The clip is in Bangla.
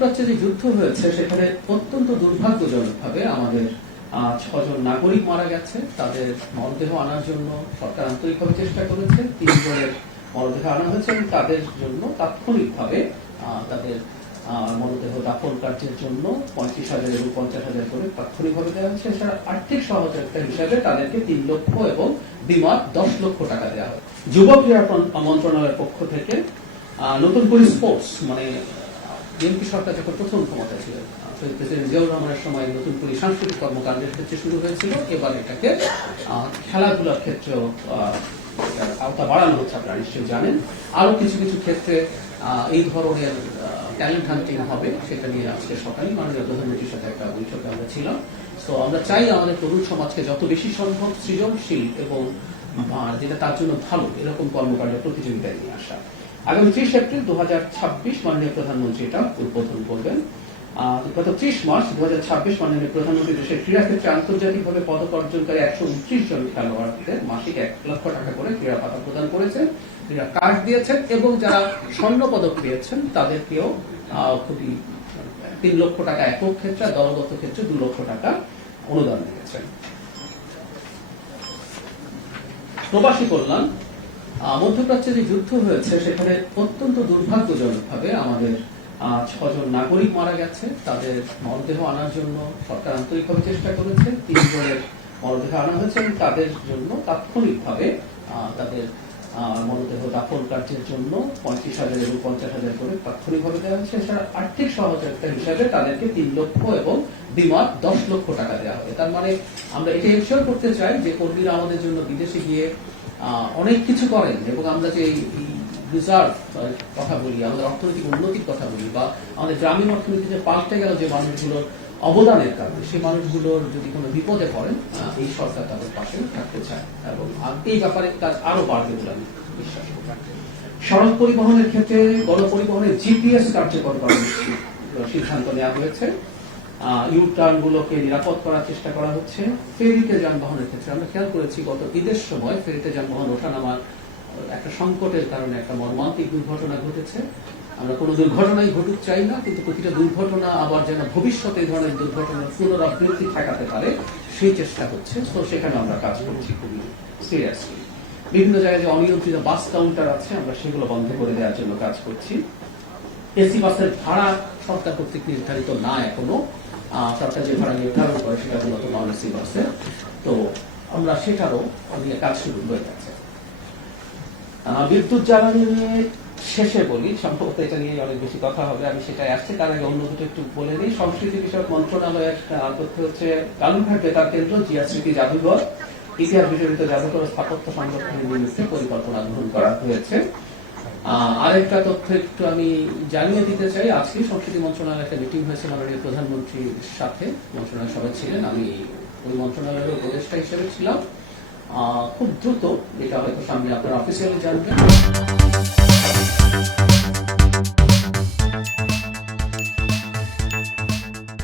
মধ্যপ্রাচ্যে যে যুদ্ধ হয়েছে সেখানে অত্যন্ত দুর্ভাগ্যজনকভাবে আমাদের 6 জন নাগরিক মারা গেছে। তাদের মরদেহ আনার জন্য সরকার আন্তরিকভাবে চেষ্টা করেছে। 3 জনের মরদেহ আনা হয়েছে এবং তাদের জন্য তাৎক্ষণিকভাবে তাদের মরদেহ দাফন কার্যের জন্য 35,000 এবং 50,000 করে তাৎক্ষণিকভাবে দেওয়া হয়েছে। এছাড়া আর্থিক সহযোগিতা হিসাবে তাদেরকে 3 লক্ষ এবং বিমা 10 লক্ষ টাকা দেওয়া হয়। যুব ক্রীড়া মন্ত্রণালয়ের পক্ষ থেকে নতুন করে স্পোর্টস মানে বিএনপি সরকার যখন প্রথম ক্ষমতা ছিল শহীদ প্রেসিডেন্ট জিয়াউর রহমানের সময় নতুন করে সাংস্কৃতিক কর্মকাণ্ডের ক্ষেত্রে শুরু হয়েছিল। এবার এটাকে খেলাধুলার ক্ষেত্রেও আওতা বাড়ানো হচ্ছে, আপনারা নিশ্চয়ই জানেন। আরো কিছু কিছু ক্ষেত্রে এই ধরনের ট্যালেন্ট হান্টিং হবে, সেটা নিয়ে আজকে সকালে মাননীয় প্রধানমন্ত্রীর সাথে একটা বৈঠকে আমরা ছিলাম। তো আমরা চাই আমাদের তরুণ সমাজকে যত বেশি সম্ভব সৃজনশীল এবং যেটা তার জন্য ভালো এরকম কর্মকাণ্ডের প্রতিযোগিতায় নিয়ে আসা। আগামী 30 এপ্রিল 2026 মাননীয় প্রধানমন্ত্রী এটা উদ্বোধন করবেন। গত 30 মার্চ 2026 মাননীয় প্রধানমন্ত্রী দেশের ক্রীড়া ক্ষেত্রে আন্তর্জাতিকভাবে পদক অর্জনকারী 129 জন খেলোয়াড়দের মাসিক 1 লক্ষ টাকা করে ক্রীড়া ভাতা প্রদান করেছেন, ক্রীড়া কার্ড দিয়েছেন এবং যারা স্বর্ণ পদক পেয়েছেন তাদেরকেও খুবই 3 লক্ষ টাকা একক ক্ষেত্রে, দলগত ক্ষেত্রে 2 লক্ষ টাকা অনুদান দিয়েছেন। প্রবাসী কল্যাণ মধ্যপ্রাচ্যে যে যুদ্ধ হয়েছে সেখানে অত্যন্ত দুর্ভাগ্যজনকভাবে আমাদের 6 জন নাগরিক মারা গেছে। তাদের মরদেহ আনার জন্য সরকার আন্তরিকভাবে চেষ্টা করেছে। 3 জনের মরদেহ আনা হয়েছে এবং তাদের জন্য তাৎক্ষণিকভাবে তাদের মরদেহ দাফন কার্যের জন্য 35,000 এবং 50,000 করে তাৎক্ষণিকভাবে দেওয়া হয়েছে। এছাড়া আর্থিক সহযোগিতা হিসাবে তাদেরকে 3 লক্ষ এবং বিমা 10 লক্ষ টাকা দেওয়া হবে। তার মানে আমরা এটা এনশিওর করতে চাই যে কর্মীরা আমাদের জন্য বিদেশে গিয়ে অনেক কিছু করেন এবং আমরা যে রিজার্ভ কথা বলি, আমাদের অর্থনৈতিক উন্নতির কথা বলি বা আমাদের গ্রামীণ অর্থনীতিতে পাল্টে গেল যে মানুষগুলোর অবদানের কারণে, সেই মানুষগুলোর যদি কোনো বিপদে পড়েন এই সরকার তাদের পাশে থাকতে চায় এবং এই ব্যাপারে কাজ আরো বাড়বে বলে আমি বিশ্বাস করি। সড়ক পরিবহনের ক্ষেত্রে গণপরিবহনের জিপিএস কার্যকর করার সিদ্ধান্ত নেওয়া হয়েছে। ইউ টার্ন গুলোকে নিরাপদ করার চেষ্টা করা হচ্ছে। ফেরিতে যানবাহনের ক্ষেত্রে আমরা খেয়াল করেছি গত ঈদের সময় ফেরিতে যানবাহন ওঠানামার একটা সংকটের কারণে একটা মর্মান্তিক দুর্ঘটনা ঘটেছে। আমরা কোনো দুর্ঘটনাই ঘটুক চাই না, কিন্তু প্রতিটা দুর্ঘটনা আবার যেন ভবিষ্যতে এই ধরনের দুর্ঘটনার পুনরাবৃত্তি ঠেকাতে পারে সেই চেষ্টা হচ্ছে। তো সেখানে আমরা কাজ করছি খুবই সিরিয়াসলি। বিভিন্ন জায়গায় যে অনিয়ন্ত্রিত বাস কাউন্টার আছে আমরা সেগুলো বন্ধ করে দেওয়ার জন্য কাজ করছি। এসি বাসের ভাড়া সরকার কর্তৃক নির্ধারিত না এখনো, সরকার যে ভাড়া নির্ধারণ করে সেটা মূলত নন এসি বাসে, তো আমরা সেটারও নিয়ে কাজ শুরু হয়ে গেছে। বিদ্যুৎ জ্বালানি নিয়ে শেষে বলি, সম্ভবত এটা নিয়ে অনেক বেশি কথা হবে, আমি সেটাই আসছে। তার আগে অন্য দুটো একটু বলে নিই। সংস্কৃতি বিষয়ক মন্ত্রণালয়ের তথ্য হচ্ছে কালুরঘাট বেতার কেন্দ্র, জিয়া স্মৃতি জাদুঘর, ইতিহাস বিজড়িত জাদুঘর স্থাপত্য সংরক্ষণের নিমিত্তে পরিকল্পনা গ্রহণ করা হয়েছে। আরেকটা তথ্য একটু আমি জানিয়ে দিতে চাই, আজকে সংস্কৃতি মন্ত্রণালয়ের একটা মিটিং হয়েছে মাননীয় প্রধানমন্ত্রীর সাথে, মন্ত্রণালয় সবাই ছিলেন, আমি ওই মন্ত্রণালয়ের উপদেষ্টা হিসেবে ছিলাম। খুব দ্রুত এটা হয়তো সামনে আপনারা অফিসিয়ালি জানবেন।